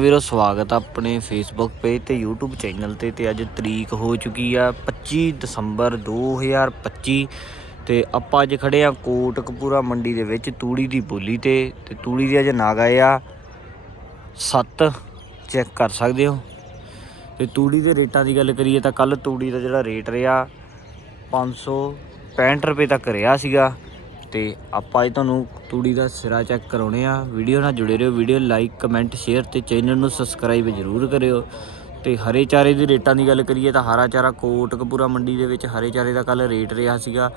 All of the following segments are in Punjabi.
ਵੀਰੋ ਸਵਾਗਤ ਆ ਆਪਣੇ ਫੇਸਬੁੱਕ ਪੇਜ ਤੇ YouTube ਚੈਨਲ ਤੇ ਤੇ ਅੱਜ ਤਰੀਕ ਹੋ ਚੁੱਕੀ ਆ 25 ਦਸੰਬਰ 2025 ਤੇ ਆਪਾਂ ਅੱਜ ਖੜੇ ਆ ਕੋਟਕਪੂਰਾ ਮੰਡੀ ਦੇ ਵਿੱਚ ਤੂੜੀ ਦੀ ਬੋਲੀ ਤੇ ਤੇ ਤੂੜੀ ਦੇ ਅੱਜ ਨਾਗ ਆਏ ਆ। 7 ਚੈੱਕ ਕਰ ਸਕਦੇ ਹੋ। ਤੇ ਤੂੜੀ ਦੇ ਰੇਟਾਂ ਦੀ ਗੱਲ ਕਰੀਏ ਤਾਂ ਕੱਲ ਤੂੜੀ ਦਾ ਜਿਹੜਾ ਰੇਟ ਰਿਹਾ 565 ਰੁਪਏ ਤੱਕ ਰਿਹਾ ਸੀਗਾ। ਤੇ ਆਪਾਂ ਅੱਜ ਤੁਹਾਨੂੰ ਤੂੜੀ ਦਾ ਸਿਰਾ ਚੈੱਕ ਕਰਾਉਣੇ ਆ। ਵੀਡੀਓ ਨਾਲ ਜੁੜੇ ਰਹੋ, ਵੀਡੀਓ ਲਾਈਕ ਕਮੈਂਟ ਸ਼ੇਅਰ ਤੇ ਚੈਨਲ ਨੂੰ ਸਬਸਕ੍ਰਾਈਬ ਜ਼ਰੂਰ ਕਰਿਓ। ਤੇ ਹਰੇ ਚਾਰੇ ਦੀ ਰੇਟਾਂ ਦੀ ਗੱਲ ਕਰੀਏ ਤਾਂ ਹਰਾ ਚਾਰਾ ਕੋਟਕਪੂਰਾ ਮੰਡੀ ਦੇ ਵਿੱਚ ਹਰੇ ਚਾਰੇ ਦਾ ਕੱਲ ਰੇਟ ਰਿਹਾ ਸੀਗਾ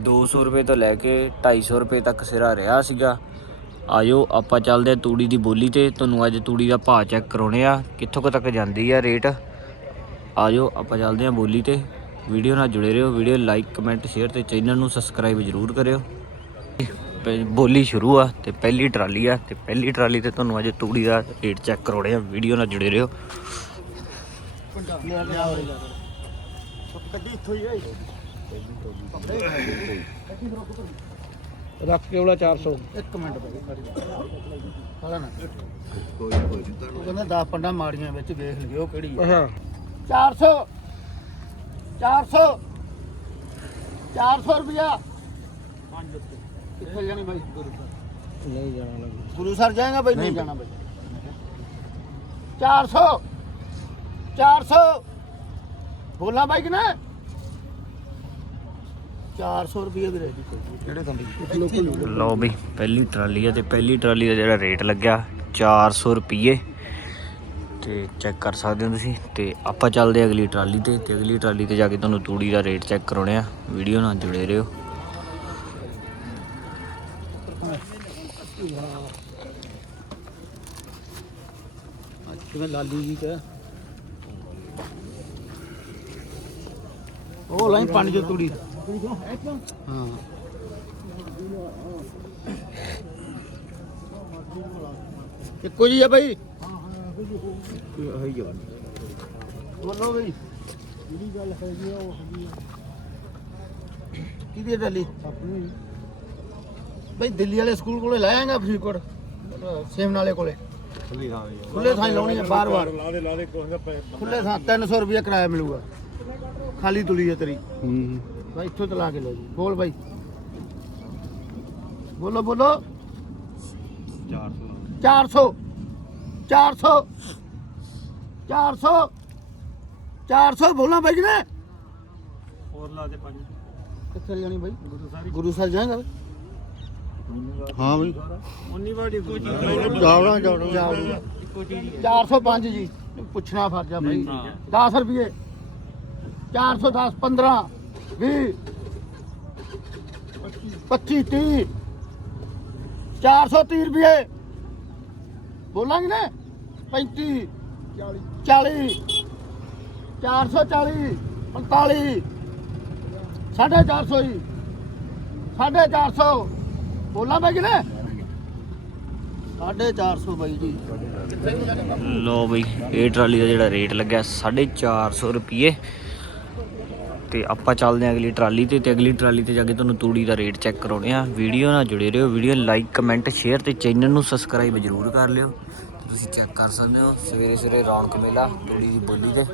200 ਰੁਪਏ ਤੋਂ ਲੈ ਕੇ 250 ਰੁਪਏ ਤੱਕ ਸਿਰਾ ਰਿਹਾ ਸੀਗਾ। ਆਜੋ, ਆਪਾਂ ਚੱਲਦੇ ਆ ਤੂੜੀ ਦੀ ਬੋਲੀ ਤੇ। ਤੁਹਾਨੂੰ ਅੱਜ ਤੂੜੀ ਦਾ ਭਾਅ ਚੈੱਕ ਕਰਾਉਣੇ ਆ। ਕਿੱਥੋਂ ਕੁ ਤੱਕ ਜਾਂਦੀ ਆ ਰੇਟ? ਆਜੋ, ਆਪਾਂ ਚੱਲਦੇ ਆ ਬੋਲੀ ਤੇ। ਵੀਡੀਓ ਨਾਲ ਜੁੜੇ ਰਹੋ, ਵੀਡੀਓ ਲਾਈਕ ਕਮੈਂਟ ਸ਼ੇਅਰ ਤੇ ਚੈਨਲ ਨੂੰ ਸਬਸਕ੍ਰਾਈਬ ਜ਼ਰੂਰ ਕਰਿਓ। ਬੋਲੀ ਸ਼ੁਰੂ ਆ ਤੇ ਪਹਿਲੀ ਟਰਾਲੀ ਆ ਤੇ ਪਹਿਲੀ ਟਰਾਲੀ ਤੇ ਤੁਹਾਨੂੰ ਅੱਜ ਤੂੜੀ ਦਾ ਰੇਟ ਚੈੱਕ ਕਰਾਉਣੇ ਆ ਵੀਡੀਓ ਨਾਲ ਜੁੜੇ ਰਹੋ। ਰੱਖ ਕੇ ਉਹਲਾ 400 ਇੱਕ ਮਿੰਟ ਬਾਈ ਹਲਾ ਨਾ। ਕੋਈ ਕੋਈ ਉਹ ਕਹਿੰਦਾ 10 ਪੰਡਾ ਮਾੜੀਆਂ ਵਿੱਚ ਵੇਖ ਲਿਓ ਕਿਹੜੀ ਹੈ। ਹਾਂ 400 400 400 ਰੁਪਿਆ ਕਿੱਥੇ ਜਾਣੀ ਬਾਈ? ਗੁਰੂ ਸਰ ਨਹੀਂ ਜਾਣਾ ਲੱਗ ਗੁਰੂ ਸਰ ਜਾਏਗਾ ਬਾਈ? ਨਹੀਂ ਜਾਣਾ ਬਾਈ। 400 400 ਬੋਲਾ ਬਾਈ ਕਿ ਨਾ? 400 ਰੁਪਏ ਦੇ ਰੇਟ ਕਿਹੜੇ ਕੰਪਨੀ? ਲੋਕਲ ਲਓ ਬਈ ਪਹਿਲੀ ਟਰਾਲੀ ਆ ਤੇ ਪਹਿਲੀ ਟਰਾਲੀ ਦਾ ਜਿਹੜਾ ਰੇਟ ਲੱਗਿਆ 400 ਰੁਪਏ ਤੇ ਚੈੱਕ ਕਰ ਸਕਦੇ ਹੋ ਤੁਸੀਂ। ਤੇ ਆਪਾਂ ਚੱਲਦੇ ਆ ਅਗਲੀ ਟਰਾਲੀ ਤੇ ਤੇ ਅਗਲੀ ਟਰਾਲੀ ਤੇ ਜਾ ਕੇ ਤੁਹਾਨੂੰ ਤੂੜੀ ਦਾ ਰੇਟ ਚੈੱਕ ਕਰਾਉਣੇ ਆ। ਵੀਡੀਓ ਨਾਲ ਜੁੜੇ ਰਹੋ। ਕਿਵੇਂ ਲਾਲੀ ਜੀ ਤੇ? ਉਹ ਲਾਈ ਪਾਣੀ ਚ ਤੂੜੀ। ਹਾਂ। ਇੱਕੋ ਜੀ ਆ ਬਾਈ? ਬੋਲੋ ਬਈ। ਜਿਹੜੀ ਗੱਲ ਹੈਗੀ ਆ ਉਹ ਹੈਗੀ ਆ। ਕਿਹਦੀ ਦਿੱਲੀ ਬਈ ਦਿੱਲੀ ਵਾਲੇ ਸਕੂਲ ਕੋਲੇ ਲੈ ਆਏਗਾ ਫਰੀਦਕੋਟ? ਸੇਮ ਨਾਲੇ ਕੋਲੇ। ਖੁੱਲੇ ਥਾਂ ਲਾਉਣੀ ਹੈ ਬਾਰ ਬਾਰ। ਲਾ ਦੇ ਲਾ ਦੇ ਕੋਈ ਨਾ ਖੁੱਲੇ ਥਾਂ 300 ਰੁਪਏ ਕਿਰਾਇਆ ਮਿਲੂਗਾ। ਖਾਲੀ ਤੁਲੀ ਹੈ ਤੇਰੀ। ਹੂੰ ਬਾਈ ਇੱਥੋਂ ਤਲਾ ਕੇ ਲਓ ਜੀ। ਬੋਲ ਬਾਈ। ਬੋਲੋ ਬੋਲੋ। 400 400 400 400 ਬੋਲਣਾ ਬਾਈ ਕਿਨੇ ਹੋਰ ਲਾ ਦੇ ਪੰਜ। ਕਿੱਥੇ ਜਾਣੀ ਬਾਈ? ਗੁਰੂ ਸਾਰੀ ਗੁਰੂ ਸਾਹਿਬ ਜਾਏਗਾ। ਹਾਂ ਬਾਈ। ਉਨੀ ਵਾੜੀ ਕੋਈ ਜਾਵੜਾ ਜਾਵੜਾ ਜਾਵੜਾ 405 ਜੀ। ਪੁੱਛਣਾ ਫਰਜ਼ ਆ ਬਾਈ। 10 ਰੁਪਏ। 410 15 20 25 30 430 ਰੁਪਏ। ਬੋਲਾਂਗੇ ਨਾ। 35 40 440 45 450 ਜੀ। 450 ਬੋਲਾਂ ਮੈਂ ਕਿਨੇ 450 ਬਾਈ ਜੀ। ਲਓ ਬਈ, ਇਹ ਟਰਾਲੀ ਦਾ ਜਿਹੜਾ ਰੇਟ ਲੱਗਿਆ 450 ਰੁਪਏ ਤੇ ਆਪਾਂ ਚੱਲਦੇ ਹਾਂ ਅਗਲੀ ਟਰਾਲੀ ਤੇ ਤੇ ਅਗਲੀ ਟਰਾਲੀ ਤੇ ਜਾ ਕੇ ਤੁਹਾਨੂੰ ਤੂੜੀ ਦਾ ਰੇਟ ਚੈੱਕ ਕਰਾਉਣੇ ਆ ਵੀਡੀਓ ਨਾਲ ਜੁੜੇ ਰਹੋ, ਵੀਡੀਓ ਲਾਈਕ, ਕਮੈਂਟ, ਸ਼ੇਅਰ ਤੇ ਚੈਨਲ ਨੂੰ ਸਬਸਕ੍ਰਾਈਬ ਜ਼ਰੂਰ ਕਰ ਲਿਓ। ਤੁਸੀਂ ਚੈੱਕ ਕਰ ਸਕਦੇ ਹੋ, ਸਵੇਰੇ ਸਵੇਰੇ ਰੌਣਕ ਮੇਲਾ, ਤੂੜੀ ਦੀ ਬੋਲੀ ਤੇ।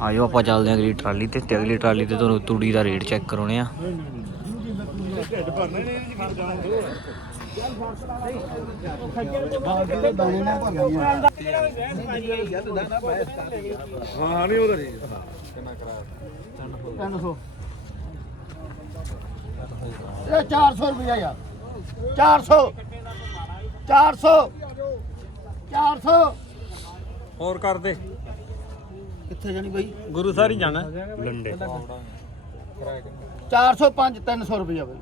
ਆਜੋ ਆਪਾਂ ਚੱਲਦੇ ਹਾਂ ਅਗਲੀ ਟਰਾਲੀ ਤੇ ਤੇ ਅਗਲੀ ਟਰਾਲੀ ਤੇ ਤੁਹਾਨੂੰ ਤੂੜੀ ਦਾ ਰੇਟ ਚੈੱਕ ਕਰਾਉਣੇ ਆ ਹਾਂ ਨਹੀਂ ਉਹਦਾ ਨਹੀਂ 300 ਇਹ 400 ਰੁਪਇਆ ਯਾਰ 400 400 400 ਹੋਰ ਕਰ ਦੇ। ਕਿੱਥੇ ਜਾਣੀ ਬਾਈ? ਗੁਰੂ ਸਾਰੀ ਜਾਣਾ। ਲੰਡੇ। 405 300 ਰੁਪਇਆ ਬਾਈ।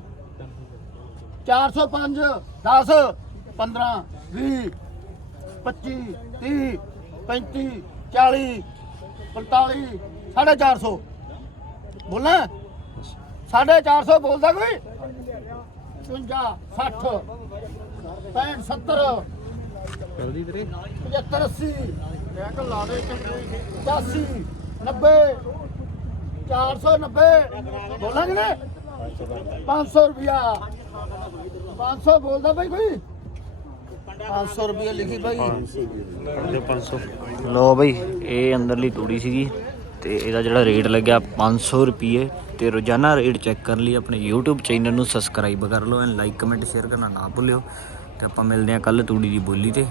405 10 15 20 25 30 35 40 45 450 ਬੋਲਾਂ 450 ਬੋਲਦਾ ਕੋਈ? 55 60 65 70 ਜਲਦੀ ਵੀਰੇ। 75 80 ਮੈਂ ਕਿ ਲਾ ਦੇ 85 90 490 ਬੋਲਾਂਗੇ ਨਾ 500 ਰੁਪਿਆ 500 ਬੋਲਦਾ ਭਾਈ ਕੋਈ? 500 ਰੁਪਏ ਲਿਖੀ ਭਾਈ ਦੇ 500 ਲੋ ਬਈ ਇਹ ਅੰਦਰਲੀ ਤੂੜੀ ਸੀਗੀ ਤੇ ਇਹਦਾ ਜਿਹੜਾ ਰੇਟ ਲੱਗਿਆ 500 ਰੁਪਏ ਤੇ ਰੋਜ਼ਾਨਾ ਰੇਟ ਚੈੱਕ ਕਰਨ ਲਈ ਆਪਣੇ YouTube ਚੈਨਲ ਨੂੰ ਸਬਸਕ੍ਰਾਈਬ ਕਰ ਲਓ ਐਂਡ ਲਾਈਕ ਕਮੈਂਟ ਸ਼ੇਅਰ ਕਰਨਾ ਨਾ ਭੁੱਲਿਓ। ਤੇ ਆਪਾਂ ਮਿਲਦੇ ਹਾਂ ਕੱਲ ਤੂੜੀ ਦੀ ਬੋਲੀ ਤੇ।